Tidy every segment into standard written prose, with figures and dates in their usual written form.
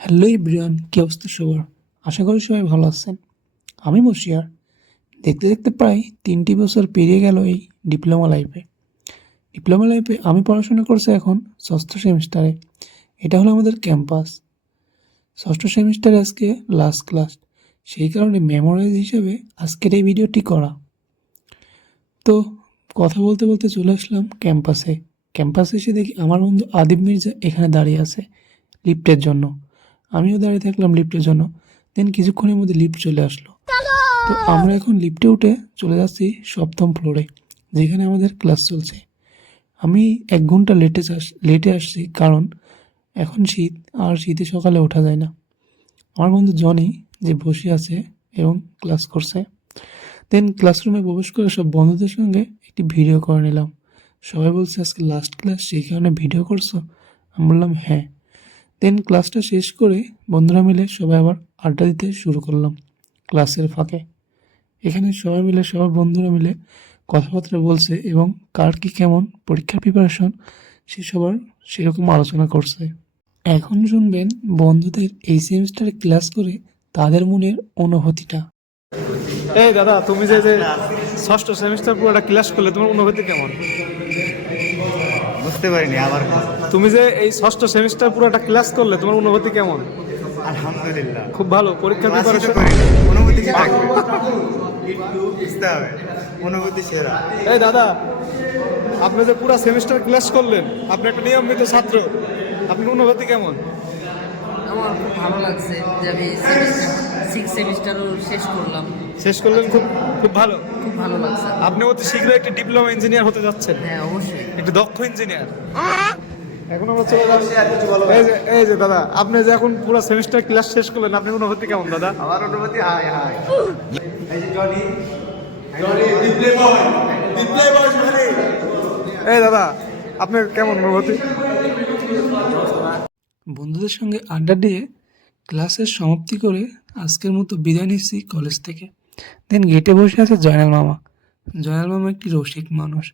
Hello everyone, কী অবস্থা সবার? আশা করি সবাই ভালো আছেন। আমি মশিয়ার। দেখতে দেখতে প্রায় 3টি বছর পেরিয়ে গেল এই ডিপ্লোমা লাইফে আমি পড়াশোনা করছি এখন ষষ্ঠ সেমিস্টারে। এটা হলো আমাদের ক্যাম্পাস। ষষ্ঠ সেমিস্টারে আজকে লাস্ট ক্লাস, সেই কারণে মেমোরাইজ হিসেবে আজকের এই ভিডিওটি করা। তো কথা বলতে বলতে চলে আসলাম ক্যাম্পাসে এসে দেখি আমার বন্ধু আদিব মির্জা এখানে দাঁড়িয়ে আছে লিফটের জন্য। আমিও দাঁড়িয়ে থাকলাম লিফটের জন্য। দেন কিছুক্ষণের মধ্যে লিফট চলে আসলো। তো আমরা এখন লিফটে উঠে চলে যাচ্ছি 7ম ফ্লোরে, যেখানে আমাদের ক্লাস চলছে। আমি 1 ঘন্টা লেটে আসছি, কারণ এখন শীত, আর শীতে সকালে ওঠা যায় না। আমার বন্ধু জনি যে বসে আছে এবং ক্লাস করছে। দেন ক্লাসরুমে প্রবেশ করে সব বন্ধুদের সঙ্গে একটি ভিডিও করে নিলাম। সবাই বলছে আজকে লাস্ট ক্লাস, সেই কারণে ভিডিও করছো? আমি বললাম হ্যাঁ। দেন ক্লাসটা শেষ করে বন্ধুরা মিলে সবাই আবার আড্ডা দিতে শুরু করলাম ক্লাসের ফাঁকে। এখানে সবার বন্ধুরা মিলে কথাবার্তা বলছে এবং কার কী কেমন পরীক্ষার প্রিপারেশন সে সবার সেরকম আলোচনা করছে। এখন শুনবেন বন্ধুদের এই সেমিস্টারে ক্লাস করে তাদের মনের অনুভূতিটা। এই দাদা, তুমি যে ষষ্ঠ সেমিস্টার পুরোটা ক্লাস করলে, তোমার অনুভূতি কেমন? বুঝতে পারিনি আবার। তুমি যে এই ষষ্ঠ সেমিস্টার পুরোটা ক্লাস করলে, তোমার অনুভূতি কেমন? আলহামদুলিল্লাহ, খুব ভালো। পরীক্ষার প্রিপারেশন অনুভূতি কি থাকবে? বুঝতে হবে, অনুভূতি সেরা। এই দাদা, আপনি যে পুরো সেমিস্টার ক্লাস করলেন, আপনি একটা নিয়মিত ছাত্র, আপনার অনুভূতি কেমন? আমার খুব ভালো লাগছে যে আমি সিক্স সেমিস্টারও শেষ করলাম। খুব খুব ভালো। খুব ভালো লাগছে। আপনি অতি শীঘ্রই একটি ডিপ্লোমা ইঞ্জিনিয়ার হতে যাচ্ছেন। হ্যাঁ, অবশ্যই। একটি দক্ষ ইঞ্জিনিয়ার। এখন আমরা চলে যাচ্ছি। এই যে দাদা, আপনি যে এখন পুরো সেমিস্টার ক্লাস শেষ করলেন, আপনার অনুভূতি কেমন দাদা? আমার অনুভূতি হাই হাই। এই দাদা, আপনার কেমন অনুভূতি? বন্ধুদের সঙ্গে আড্ডা দিয়ে ক্লাসের সমাপ্তি করে আজকের মতো বিদায় নিচ্ছি কলেজ থেকে। দেন গেটে বসে আছে জয়নাল মামা। জয়নাল মামা একটি রসিক মানুষ,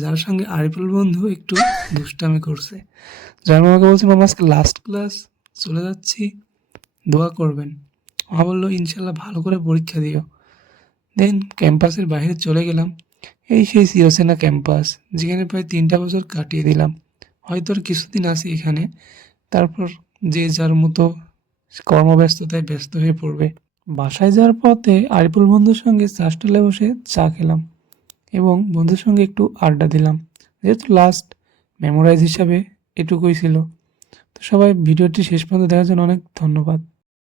যার সঙ্গে আরিফুল বন্ধু একটু দুষ্টামি করছে। জয়নাল মামাকে বলছে, মামা আজকে লাস্ট ক্লাস, চলে যাচ্ছি, দোয়া করবেন। মামা বললো ইনশাল্লাহ ভালো করে পরীক্ষা দিও। দেন ক্যাম্পাসের বাইরে চলে গেলাম। এই সেই সিরসেনা ক্যাম্পাস, যেখানে প্রায় 3টা বছর কাটিয়ে দিলাম। হয়তো আর কিছুদিন আছি এখানে, তারপর যে যার মতো কর্মব্যস্ততায় ব্যস্ত হয়ে পড়বে। বাসায় যাওয়ার পথে আরিফুল বন্ধুর সঙ্গে চা স্টলে বসে চা খেলাম এবং বন্ধুর সঙ্গে একটু আড্ডা দিলাম। যেহেতু লাস্ট মেমোরাইজ হিসাবে এটুকুই ছিল। তো সবাই ভিডিওটি শেষ পর্যন্ত দেখার জন্য অনেক ধন্যবাদ।